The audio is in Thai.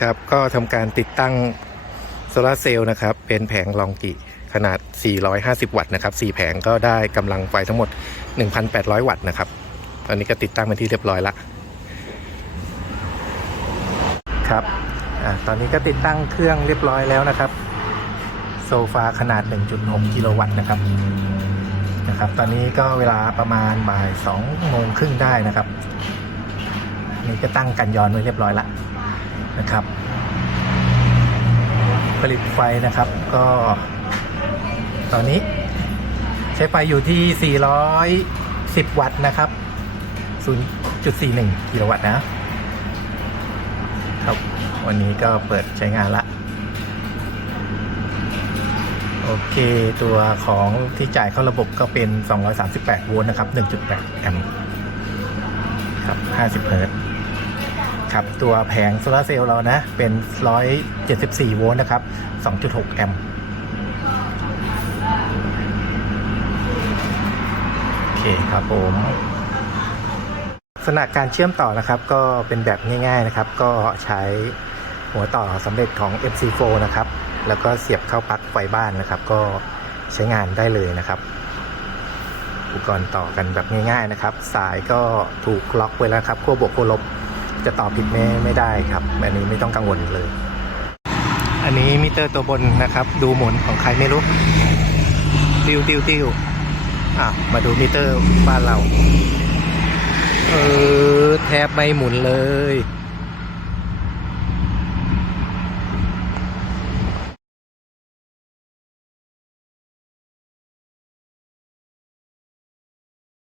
ครับ ก็ทำการติดตั้งโซลาเซลล์นะครับ เป็นแผงลองกิขนาด 450 วัตต์นะครับ 4 แผงก็ได้กำลังไฟทั้งหมด 1,800 วัตต์นะครับ ตอนนี้ก็ติดตั้งเป็นที่เรียบร้อยละครับอตอนนี้ก็ติดตั้งเครื่องเรียบร้อยแล้วนะครับ โซฟาขนาด 1.6 กิโลวัตต์นะครับนะครับ ตอนนี้ก็เวลาประมาณบ่าย2โมงครึ่งได้นะครับ นี่ก็ตั้งกันย้อนไว้เรียบร้อยละ นะครับ ผลิตไฟนะครับก็ ตอนนี้ ใช้ไฟอยู่ที่ 410 วัตต์นะครับ 0.41 กิโลวัตต์นะครับ วันนี้ก็เปิดใช้งานละโอเค ตัวของที่จ่ายเข้าระบบก็เป็น 238 โวลต์นะครับ 1.8 แอมป์ครับ 50 เฮิรตซ์ ครับตัวแผงโซลาเซลล์เรานะ เป็น 174 โวลต์นะครับ 2.6 แอมป์โอเคครับผมลักษณะการเชื่อมต่อนะครับ ก็เป็นแบบง่ายๆนะครับ ก็ใช้หัวต่อสำเร็จของ FC4 นะครับ แล้วก็เสียบเข้าปลั๊กไฟบ้านนะครับ ก็ใช้งานได้เลยนะครับอุปกรณ์ต่อกันแบบง่ายๆนะครับ สายก็ถูกล็อกไว้แล้วครับขั้วบวกขั้วลบ จะตอบผิดไม่ไม่ได้ครับ อันนี้ไม่ต้องกังวลเลย อันนี้มิเตอร์ตัวบนนะครับ ดูหมุนของใครไม่รู้ ติวติวติวอะมาดูมิเตอร์บ้านเรา เออ แทบไม่หมุนเลย